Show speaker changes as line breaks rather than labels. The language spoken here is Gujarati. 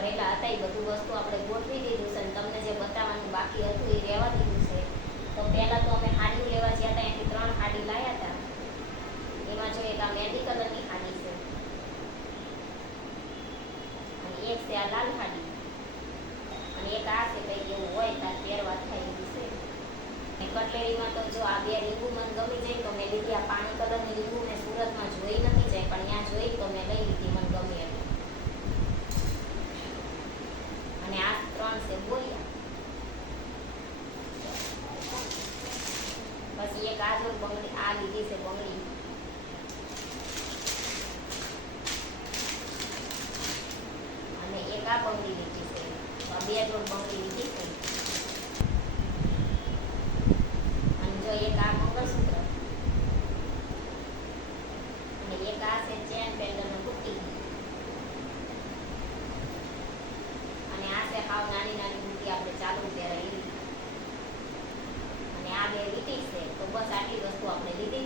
વસ્તુ આપણે ગોઠવી દીધું છે અને તમને જે બતાવવાનું બાકી હતું એ રહેવા દીધું છે. તો પહેલાં તો અમે હાડીઓ લેવા ગયા હતા, એથી ત્રણ હાડી લાવ્યા હતા. એમાં જો એક આ મહેંદી કલરની હાડી છે. અને એક છે આ લાલ હાડી. અને એક આ છે કંઈક એવું હોય તાર પહેરવા થાય એવું છે. કટલેરીમાં તો જો આ બે લીંબુ મને ગમી જાય તો મેં લીધી આ પાણી કલરની લીંબુ મેં સુરતમાં જોઈ નથી જાય પણ ત્યાં જોઈ તો મેં લઈ લીધી મને ગમી એટલે અને આ ત્રણ છે બોલિયા પછી એક આ જો બંગડી આ લીધી છે બંગડી અને એક આ બંગડી લીધી છે. બે જોડ બંગડી લીધી છે. અને જો એક આ મંગળસૂત્ર અને એક આ છે ચેન પેન્ડલનો બુટ્ટી અને આ છે હાવ નાની નાની ચાલુ પહેરાય અને આ બે લીટી છે તો બસ આટલી વસ્તુ આપણે લીધી.